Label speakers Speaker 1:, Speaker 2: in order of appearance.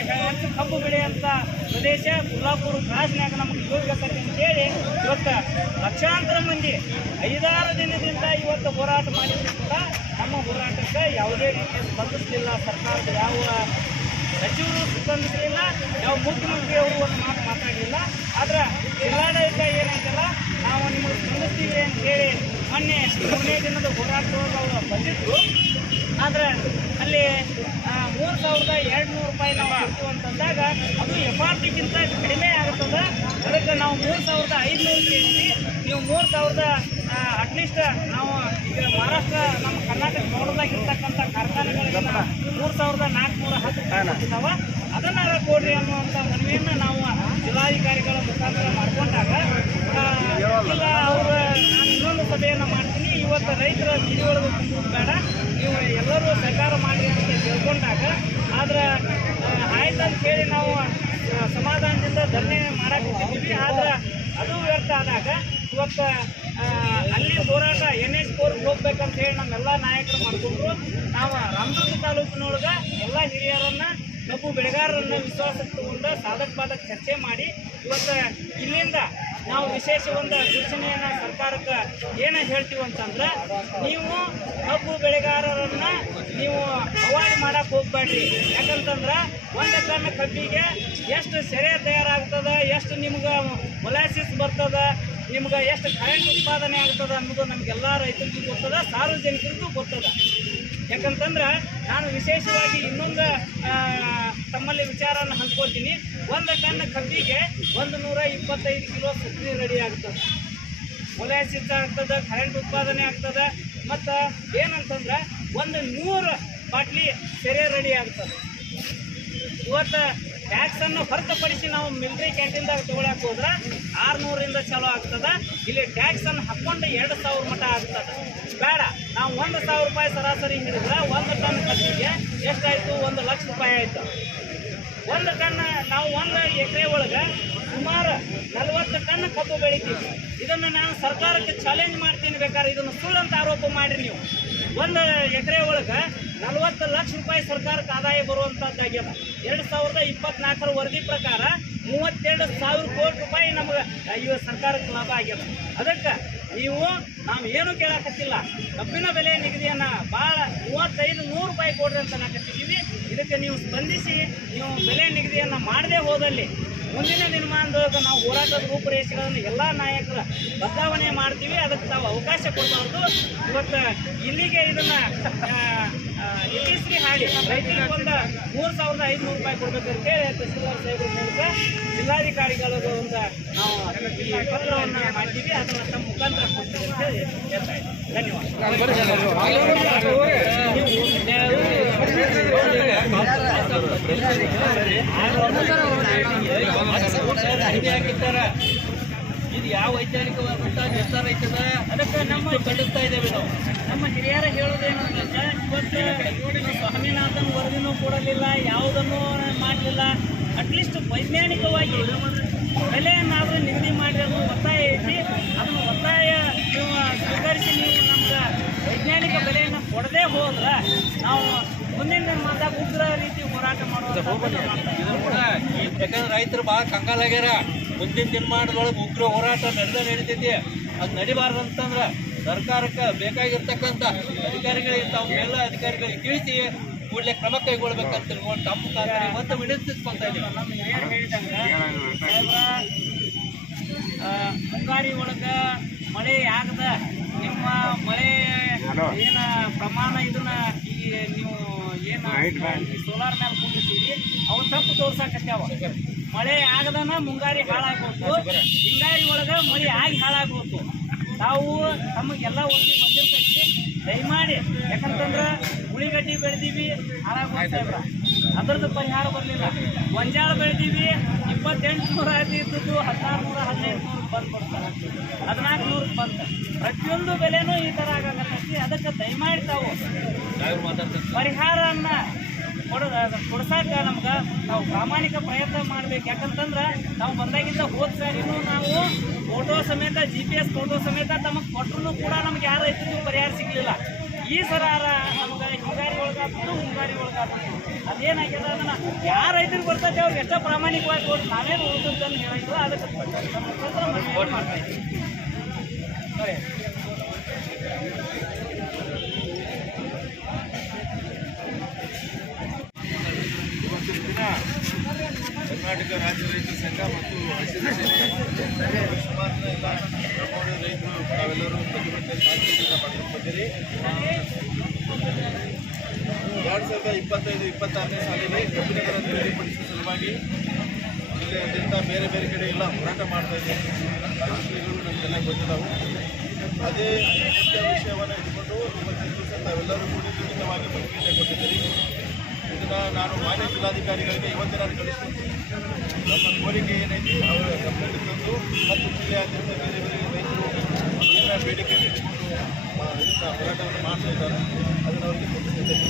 Speaker 1: ಹೆಚ್ಚು ಕಬ್ಬು ಬೆಳೆಯುವಂಥ ಪ್ರದೇಶ ಕುಲ್ಲಾಪುರ ಕ್ರಾಸ್ನ್ಯಾಗ ನಮಗೆ ಅಂತ ಹೇಳಿ ಇವತ್ತು ಲಕ್ಷಾಂತರ ಮಂದಿ ಐದಾರು ದಿನದಿಂದ ಇವತ್ತು ಹೋರಾಟ ಮಾಡಿದ್ರು ಕೂಡ ನಮ್ಮ ಹೋರಾಟಕ್ಕೆ ಯಾವುದೇ ರೀತಿಯ ಸ್ಪಂದಿಸಲಿಲ್ಲ, ಸರ್ಕಾರದ ಯಾವ ಸಚಿವರು ಸ್ಪಂದಿಸಲಿಲ್ಲ, ಯಾವ ಮುಖ್ಯಮಂತ್ರಿ ಅವರು ಒಂದು ಮಾತು ಮಾತಾಡಲಿಲ್ಲ. ಆದ್ರೆ ಜಿಲ್ಲಾಡಳಿತ ಏನಾಯ್ತಲ್ಲ ನಾವು ನಿಮಗೆ ಸ್ಪಂದಿಸ್ತೀವಿ ಅಂತ ಹೇಳಿ ಮೊನ್ನೆ ಮೂರನೇ ದಿನದ ಹೋರಾಟದವರು ಬಂದಿದ್ರು. ಆದ್ರೆ ಅಲ್ಲಿ ಮೂರು ಸಾವಿರದ ಎರಡು ನೂರು ರೂಪಾಯಿ ನಾವು ಕೊಡ್ತೀವಿ ಅಂತಂದಾಗ ಅದು ಎಫ್ ಆರ್ ಪಿಗಿಂತ ಕಡಿಮೆ ಆಗುತ್ತದ? ಅದಕ್ಕೆ ನಾವು ಮೂರು ಸಾವಿರದ ಐದುನೂರು ಕೇಳ್ತೀವಿ. ನೀವು ಮೂರು ಸಾವಿರದ ಅಟ್ಲೀಸ್ಟ್ ನಾವು ಈಗ ಮಹಾರಾಷ್ಟ್ರ ನಮ್ಮ ಕರ್ನಾಟಕ ನೋಡದಾಗ ಕಾರ್ಖಾನೆಗಳಿಗೆಲ್ಲ ಮೂರ್ ಸಾವಿರದ ನಾಲ್ಕುನೂರ ಹತ್ತು ರೂಪಾಯಿ ಅದನ್ನ ಕೊಡ್ರಿ ಅನ್ನುವಂಥ ಮನವಿಯನ್ನು ನಾವು ಜಿಲ್ಲಾಧಿಕಾರಿಗಳ ಮುಖಾಂತರ ಮಾಡ್ಕೊಂಡಾಗ ಇಲ್ಲ ಅವರು ನಾನು ಇನ್ನೊಂದು ಸಭೆಯನ್ನು ಮಾಡ್ತೀನಿ. ಇವತ್ತು ರೈತರ ಕುಂದೋದು ಬೇಡ ನೀವು ಎಲ್ಲರೂ ಸರ್ಕಾರ ಮಾಡಿ ಅಂತ ಆದ್ರ ಆದ್ರೆ ಆ, ಆಯ್ತು ಅಂತ ಹೇಳಿ ನಾವು ಸಮಾಧಾನದಿಂದ ಧರಣಿ ಹೋಗಿದ್ವಿ ಆದ್ರೆ ಅದು ವ್ಯರ್ಥ ಆದಾಗ ಇವತ್ತು ಅಲ್ಲಿ ಹೋರಾಟ ಎನ್ ಎಚ್ ಕೋರ್ಗೆ ಹೋಗ್ಬೇಕಂತ ಹೇಳಿ ನಮ್ಮೆಲ್ಲ ನಾಯಕರು ಮಾಡ್ಕೊಂಡ್ರು. ನಾವು ರಾಮದುರ್ಗ ತಾಲೂಕಿನೊಳಗ ಎಲ್ಲ ಹಿರಿಯರನ್ನ ಕಬ್ಬು ಬೆಳೆಗಾರರನ್ನ ವಿಶ್ವಾಸಕ್ಕೆ ತಗೊಂಡು ಸಾಧಕ ಬಾಧಕ ಚರ್ಚೆ ಮಾಡಿ ಇವತ್ತು ಇಲ್ಲಿಂದ ನಾವು ವಿಶೇಷ ಒಂದು ಸೂಚನೆಯನ್ನು ಸರ್ಕಾರಕ್ಕೆ ಏನ ಹೇಳ್ತೀವಿ ಅಂತಂದ್ರೆ, ನೀವು ಕಬ್ಬು ಬೆಳೆಗಾರರನ್ನ ನೀವು ಅವಾಯ್ಡ್ ಮಾಡಕ್ ಹೋಗ್ಬೇಡ್ರಿ. ಯಾಕಂತಂದ್ರೆ, ಒಂದು ಟನ್ ಕಬ್ಬಿಗೆ ಎಷ್ಟು ಸೆರೆ ತಯಾರಾಗ್ತದ, ಎಷ್ಟು ನಿಮ್ಗೆ ಮೊಲಾಸಿಸ್ ಬರ್ತದ, ನಿಮ್ಗೆ ಎಷ್ಟು ಕರೆಂಟ್ ಉತ್ಪಾದನೆ ಆಗ್ತದೆ ಅನ್ನೋದು ನಮಗೆಲ್ಲ ರೈತರಿಗೂ ಗೊತ್ತದ, ಸಾರ್ವಜನಿಕರಿಗೂ ಗೊತ್ತದ. ಯಾಕಂತಂದ್ರೆ ನಾನು ವಿಶೇಷವಾಗಿ ಇನ್ನೊಂದು ತಮ್ಮಲ್ಲಿ ವಿಚಾರವನ್ನು ಹಂಚ್ಕೊಳ್ತೀನಿ. ಒಂದು ಟನ್ ಕಬ್ಬಿಗೆ ಒಂದು ನೂರ ಇಪ್ಪತ್ತೈದು ಕಿಲೋ ಸಕ್ಕರೆ ರೆಡಿ ಆಗ್ತದೆ. ಮೊಲಾಸಿಸ್ ಆಗ್ತದೆ ಕರೆಂಟ್ ಉತ್ಪಾದನೆ ಆಗ್ತದೆ, ಮತ್ತು ಏನಂತಂದ್ರೆ ಒಂದು ನೂರು ಬಾಟ್ಲಿ ಸೆರೆ ರೆಡಿ ಆಗ್ತದೆ. ಇವತ್ತು ಟ್ಯಾಕ್ಸ್ ಅನ್ನು ಹೊರತುಪಡಿಸಿ ನಾವು ಮಿಲಿಟರಿ ಕ್ಯಾಂಟೀನ್ದಾಗ ತಗೊಳಕ್ ಹೋದ್ರೆ ಆರ್ನೂರಿಂದ ಚಾಲೂ ಆಗ್ತದ. ಇಲ್ಲಿ ಟ್ಯಾಕ್ಸ್ ಅನ್ನು ಹಾಕೊಂಡು ಎರಡು ಸಾವಿರ ಮಟ ಆಗ್ತದ. ಬೇಡ, ನಾವು ಒಂದು ಸಾವಿರ ರೂಪಾಯಿ ಸರಾಸರಿ ಹಿಡಿದ್ರೆ ಒಂದು ಟನ್ ಖರ್ಚಿಗೆ ಎಷ್ಟಾಯ್ತು? ಒಂದು ಲಕ್ಷ ರೂಪಾಯಿ ಆಯ್ತು. ಒಂದು ಟನ್, ನಾವು ಒಂದು ಎಕರೆ ಒಳಗೆ ಸುಮಾರು ನಲವತ್ತು ಟನ್ ಕಬ್ಬು ಬೆಳಿತೀವಿ. ಇದನ್ನು ನಾನು ಸರ್ಕಾರಕ್ಕೆ ಚಾಲೆಂಜ್ ಮಾಡ್ತೀನಿ ಬೇಕಾದ್ರೆ ಇದನ್ನು ಸುಳ್ಳು ಅಂತ ಆರೋಪ ಮಾಡಿರಿ ನೀವು. ಒಂದು ಎಕರೆ ಒಳಗೆ ನಲವತ್ತು ಲಕ್ಷ ರೂಪಾಯಿ ಸರ್ಕಾರಕ್ಕೆ ಆದಾಯ ಬರುವಂಥದ್ದಾಗ್ಯದ ಎರಡು ಸಾವಿರದ ಇಪ್ಪತ್ನಾಲ್ಕರ ವರದಿ ಪ್ರಕಾರ ಮೂವತ್ತೆರಡು ಸಾವಿರ ಕೋಟಿ ರೂಪಾಯಿ ನಮಗೆ ಇವ ಸರ್ಕಾರಕ್ಕೆ ಲಾಭ ಆಗ್ಯದ. ಅದಕ್ಕೆ ನೀವು ನಾವು ಏನು ಕೇಳಕತ್ತಿಲ್ಲ. ಕಬ್ಬಿನ ಬೆಲೆ ನಿಗದಿಯನ್ನ ಭಾಳ ಮೂವತ್ತೈದು ನೂರು ರೂಪಾಯಿ ಕೊಡ್ರಿ ಅಂತ ನಾಕತ್ತಿದ್ದೀವಿ ಇದಕ್ಕೆ ನೀವು ಸ್ಪಂದಿಸಿ, ನೀವು ಬೆಲೆ ನಿಗದಿಯನ್ನ ಮಾಡದೇ ಹೋದಲ್ಲಿ ಮುಂದಿನ ದಿನಮಾನದೊಳಗೆ ನಾವು ಹೋರಾಟದ ರೂಪುರೇಷೆಗಳನ್ನು ಎಲ್ಲ ನಾಯಕರ ಬದಲಾವಣೆ ಮಾಡ್ತೀವಿ, ಅದಕ್ಕೆ ತಾವು ಅವಕಾಶ ಕೊಡಬಾರ್ದು. ಇವತ್ತು ಇಲ್ಲಿಗೆ ಇದನ್ನು ಇತಿಶ್ರೀ ಹಾಡಿ ರೈತರಿಗೆ ಒಂದು ಮೂರು ಸಾವಿರದ ಐದುನೂರು ರೂಪಾಯಿ ಕೊಡಬೇಕಂತ ಹೇಳಿ ತಹಸೀಲ್ದಾರ್ ಸಾಹೇಬ್ರ ಮೂಲಕ ಜಿಲ್ಲಾಧಿಕಾರಿಗಳ ಒಂದು ನಾವು ಈ ಪತ್ರವನ್ನು ಮಾಡ್ತೀವಿ ಅದನ್ನು ತಮ್ಮ ಮುಖಾಂತರ ಕೊಡ್ತೀವಿ ಅಂತ ಹೇಳಿ ಇದ್ದೀವಿ ಧನ್ಯವಾದ.
Speaker 2: ಯಾವ ವೈಜ್ಞಾನಿಕವಾದಂತ ನಿರ್ಧಾರ ಐತದ?
Speaker 1: ಅದಕ್ಕೆ ನಮ್ಮ
Speaker 2: ಖಂಡಿಸ್ತಾ ಇದ್ದೇವೆ ನಾವು.
Speaker 1: ನಮ್ಮ ಹಿರಿಯರ ಹೇಳೋದೇನು ಇವತ್ತು ಸ್ವಾಮಿನಾಥನ್ ವರದಿನೂ ಕೊಡಲಿಲ್ಲ ಯಾವುದನ್ನು ಮಾಡಲಿಲ್ಲ. ಅಟ್ಲೀಸ್ಟ್ ವೈಜ್ಞಾನಿಕವಾಗಿ ಬೆಲೆಯನ್ನಾದರೂ ನಿಗದಿ ಮಾಡಿರೋದು ಒತ್ತಾಯ ಐತಿ ಅದನ್ನು ಒತ್ತಾಯ ನೀವು ಸ್ವೀಕರಿಸಿ ನೀವು ನಮ್ಗೆ ವೈಜ್ಞಾನಿಕ ಬೆಲೆಯನ್ನು ಕೊಡದೇ ಹೋದ್ರೆ ನಾವು ಮುಂದಿನ ಮಾತಾಗ ಉಗ್ರ ರೀತಿ ಹೋರಾಟ ಮಾಡುವಂಥ
Speaker 2: ಯಾಕಂದ್ರೆ ರೈತರು ಭಾಳ ಕಂಗಾಲಾಗ್ಯಾರ. ಮುಂದಿನ ದಿನಮಾನದೊಳಗೆ ಉಗ್ರ ಹೋರಾಟ ನಡೆದ ನಡೀತೈತಿ. ಅದು ನಡಿಬಾರ್ದಂತಂದ್ರೆ ಸರ್ಕಾರಕ್ಕೆ ಬೇಕಾಗಿರ್ತಕ್ಕಂಥ ಅಧಿಕಾರಿಗಳಿಗೆ ತಾವು ಎಲ್ಲ ಅಧಿಕಾರಿಗಳಿಗೆ ತಿಳಿಸಿ ಕೂಡಲೇ ಕ್ರಮ ಕೈಗೊಳ್ಬೇಕಂತ ತಿಳ್ಕೊಂಡು ತಮ್ಮ ಕಾರ್ಯ ಮತ್ತೆ ವಿನಂತಿಸ್ಕೊಂತ ಇದ್ದೀವಿ.
Speaker 1: ಹೇಳಿದಂಗೆ ಆ, ಮುಂಗಾರಿ ಒಳಗ ಮಳೆ ಆಗದ ನಿಮ್ಮ ಮಳೆ ಏನ ಪ್ರಮಾಣ ಇದನ್ನ ಈ ನೀವು ಏನು ಸೋಲಾರ್ ಮ್ಯಾಲ ಕುಂದಿರ್ತೀವಿ ಅವ್ರು ತಪ್ಪು ತೋರ್ಸಾಕತ್ಯಾವ? ಮಳೆ ಆಗದನ ಮುಂಗಾರಿ ಹಾಳಾಗ್ಬೋದು. ಹಿಂಗಾರಿ ಒಳಗ ಮಳೆ ಆಗಿ ಹಾಳಾಗ್ಬೋದು. ನಾವು ತಮಗೆಲ್ಲ ಒಂದು ಬಂದಿರ್ತೈತಿ ದಯಮಾಡಿ ಯಾಕಂತಂದ್ರೆ ಉಳಿಗಡ್ಡಿ ಬೆಳೆದೀವಿ ಸಾಹೇಬ್ರ. ಅದ್ರದ್ದು ಪರಿಹಾರ ಬರಲಿಲ್ಲ. ಗೊಂಜಾಳ ಬೆಳೆದೀವಿ ಇಪ್ಪತ್ತೆಂಟು ನೂರ ಐದಿದ್ದು ಹದಿನಾರು ನೂರ ಹದಿನೈದು ನೂರು ಬಂದ್. ಕೊಡ್ತಾರೆ ಹದಿನಾಲ್ಕು ನೂರು ಬಂತ ಪ್ರತಿಯೊಂದು ಬೆಲೆನೂ ಈ ಥರ ಆಗಾಕತ್ತೈತಿ. ಅದಕ್ಕೆ ದಯಮಾಡಿ ತಾವು
Speaker 2: ಪರಿಹಾರ ಮಾತಾಡ್ತಾರೆ
Speaker 1: ಪರಿಹಾರನ್ನ ಕೊಡ ಕೊಡ್ಸಾಕ ನಮ್ಗೆ ನಾವು ಪ್ರಾಮಾಣಿಕ ಪ್ರಯತ್ನ ಮಾಡ್ಬೇಕು. ಯಾಕಂತಂದ್ರೆ ನಾವು ಬಂದಾಗಿಂದ ಹೋದ್ ಸಾರಿನೂ ನಾವು ಫೋಟೋ ಸಮೇತ ಜಿ ಪಿ ಎಸ್ ಫೋಟೋ ಸಮೇತ ತಮಗೆ ಕೊಟ್ಟರು ಕೂಡ ನಮ್ಗೆ ಯಾರ ರೈತರಿಗೂ ಪರಿಹಾರ ಸಿಗಲಿಲ್ಲ. ಈ ಸರ ನಮ್ಗೆ ಹಿಂಗಾರಿ ಒಳಗಾಗ್ತದೆ ಮುಂಗಾರಿ ಒಳಗಾಗ್ತದೆ ಅದೇನಾಗ್ಯದ ಅದನ್ನು ಯಾರ ರೈತರಿಗೆ ಬರ್ತೈತೆ ಅವ್ರಿಗೆ ಎಷ್ಟೋ ಪ್ರಾಮಾಣಿಕವಾಗಿ ಕೊಟ್ಟು ನಾವೇನು ಉಳಿದದ್ದನ್ನು ಹೇಳಿದ್ರು, ಅದಕ್ಕೆ ಮಾಡ್ತಾ ಇದ್ದೀವಿ.
Speaker 3: ಕರ್ನಾಟಕ ರಾಜ್ಯ ರೈತ ಸಂಘ ಮತ್ತು ಹಸಿರು ರೈತರು ತಾವೆಲ್ಲರೂ ಪ್ರತಿಭಟನೆ ಎರಡು ಸಾವಿರದ ಇಪ್ಪತ್ತೈದು, ಇಪ್ಪತ್ತಾರನೇ ಸಾಲಿನ ದರ ನಿಗದಿಪಡಿಸುವ ಸಲುವಾಗಿ ಜಿಲ್ಲೆಯಾದ್ಯಂತ ಬೇರೆ ಬೇರೆ ಕಡೆ ಎಲ್ಲ ಹೋರಾಟ ಮಾಡ್ತಾ ಇದ್ದೀವಿ ನಮಗೆಲ್ಲ ಗೊತ್ತಿದ್ದಾವೆ ಅದೇ ಮುಖ್ಯ ವಿಷಯವನ್ನು ಇಟ್ಕೊಂಡು ಇವತ್ತಿನ ದಿವಸ ತಾವೆಲ್ಲರೂ ಕೂಡಿ ಲಿಖಿತವಾಗಿ ಪ್ರತಿಕ್ರಿಯೆ ಕೊಟ್ಟಿದ್ದೀರಿ ಇದನ್ನ ನಾನು ಮಾನ್ಯ ಜಿಲ್ಲಾಧಿಕಾರಿಗಳಿಗೆ ಇವತ್ತೇ ನಾನು ಕಳಿಸ್ತೀನಿ ನಮ್ಮ ಕೋರಿಕೆ ಏನೈತಿ ಅವರ ಕಂಪ್ಲೇಂಟ್ ತಂದು ಮತ್ತು ಜಿಲ್ಲೆಯಾದ್ಯಂತ ಬೇರೆ ಬೇರೆ ರೈತರು ಏನ ಬೇಡಿಕೆ ಇಟ್ಕೊಂಡು ಹೋರಾಟವನ್ನು ಮಾಡ್ತಾ ಇದ್ದಾರೆ. ಅದನ್ನು ಅವರಿಗೆ ಕೊಡಿಸಿದ್ದೇನೆ